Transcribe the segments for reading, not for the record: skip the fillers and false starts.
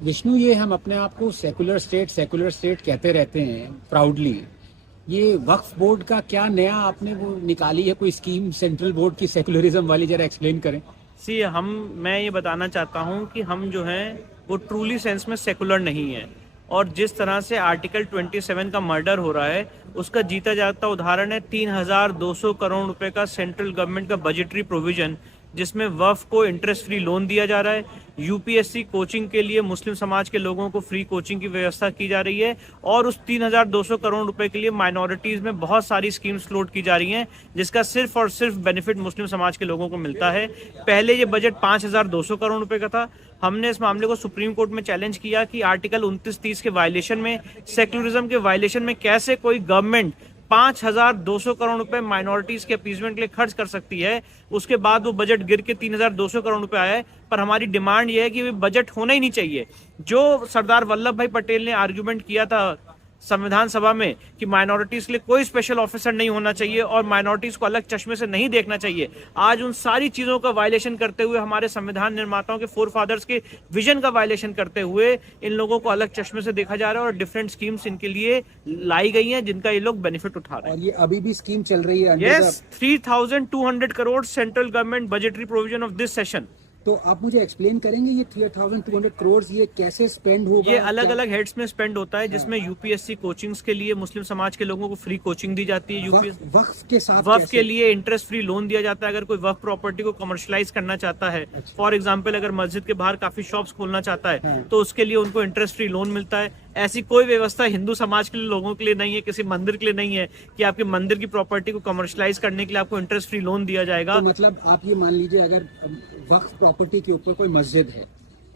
विष्णु, ये हम अपने आप को सेकुलर स्टेट कहते रहते हैं प्राउडली। ये वक्फ बोर्ड का क्या नया आपने वो निकाली है कोई स्कीम सेंट्रल बोर्ड की सेकुलरिज्म वाली, जरा एक्सप्लेन करें। मैं ये बताना चाहता हूँ कि हम जो हैं वो ट्रूली सेंस में सेकुलर नहीं है। और जिस तरह से आर्टिकल 27 का मर्डर हो रहा है, उसका जीता जागता उदाहरण है 3200 करोड़ रुपए का सेंट्रल गवर्नमेंट का बजटरी प्रोविजन, जिसमें वक्फ को इंटरेस्ट फ्री लोन दिया जा रहा है। यूपीएससी कोचिंग के लिए मुस्लिम समाज के लोगों को फ्री कोचिंग की व्यवस्था की जा रही है। और उस 3200 करोड़ रुपए के लिए माइनॉरिटीज में बहुत सारी स्कीम्स फ्लोट की जा रही हैं, जिसका सिर्फ और सिर्फ बेनिफिट मुस्लिम समाज के लोगों को मिलता है। पहले ये बजट 5200 करोड़ रुपए का था। हमने इस मामले को सुप्रीम कोर्ट में चैलेंज किया कि आर्टिकल 29-30 के वायलेशन में, सेक्युलरिज्म के वायलेशन में कैसे कोई गवर्नमेंट 5200 करोड़ रुपए माइनॉरिटीज के अपीजमेंट के लिए खर्च कर सकती है। उसके बाद वो बजट गिर के 3200 करोड़ रुपए आया है। पर हमारी डिमांड ये है कि बजट होना ही नहीं चाहिए। जो सरदार वल्लभ भाई पटेल ने आर्गुमेंट किया था संविधान सभा में कि माइनॉरिटीज के लिए कोई स्पेशल ऑफिसर नहीं होना चाहिए और माइनॉरिटीज को अलग चश्मे से नहीं देखना चाहिए, आज उन सारी चीजों का वायलेशन करते हुए, हमारे संविधान निर्माताओं के फोरफादर्स के विजन का वायलेशन करते हुए इन लोगों को अलग चश्मे से देखा जा रहा है और डिफरेंट स्कीम्स इनके लिए लाई गई हैं, जिनका ये लोग बेनिफिट उठा रहे हैं। और ये अभी भी स्कीम चल रही है। Yes, 3200 crore central government budgetary provision of this session. तो आप मुझे एक्सप्लेन करेंगे ये 3200 करोड़ ये कैसे स्पेंड होगा? ये अलग अलग हेड्स में स्पेंड होता है, जिसमें यूपीएससी कोचिंग्स के लिए मुस्लिम समाज के लोगों को फ्री कोचिंग दी जाती है। वक्फ के साथ वक्फ के लिए इंटरेस्ट फ्री लोन दिया जाता है। अगर कोई वक्फ प्रॉपर्टी को कमर्शलाइज करना चाहता है, फॉर एग्जांपल अगर मस्जिद के बाहर काफी शॉप्स खोलना चाहता है, तो उसके लिए उनको इंटरेस्ट फ्री लोन मिलता है। ऐसी कोई व्यवस्था हिंदू समाज के लोगों के लिए नहीं है, किसी मंदिर के लिए नहीं है कि आपके मंदिर की प्रॉपर्टी को कमर्शलाइज करने के लिए आपको इंटरेस्ट फ्री लोन दिया जाएगा। तो मतलब आप ये मान लीजिए, अगर वक्फ प्रॉपर्टी के ऊपर कोई मस्जिद है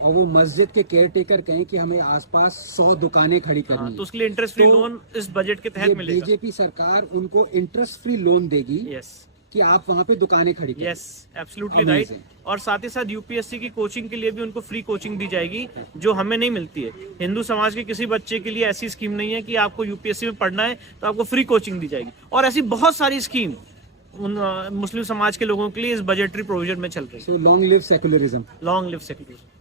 और वो मस्जिद के केयर टेकर कहें कि हमें आसपास 100 दुकानें खड़ी करनी है, तो उसके लिए इंटरेस्ट फ्री लोन इस बजट के तहत मिलेगा। बीजेपी सरकार उनको इंटरेस्ट फ्री लोन देगी। यस, कि आप वहाँ पे दुकानें खड़ी करें। Yes, absolutely right. और साथ ही साथ यूपीएससी की कोचिंग के लिए भी उनको फ्री कोचिंग दी जाएगी, जो हमें नहीं मिलती है। हिंदू समाज के किसी बच्चे के लिए ऐसी स्कीम नहीं है कि आपको यूपीएससी में पढ़ना है तो आपको फ्री कोचिंग दी जाएगी। और ऐसी बहुत सारी स्कीम उन मुस्लिम समाज के लोगों के लिए इस बजटरी प्रोविजन में चल रही है। So long live secularism. Long live secularism.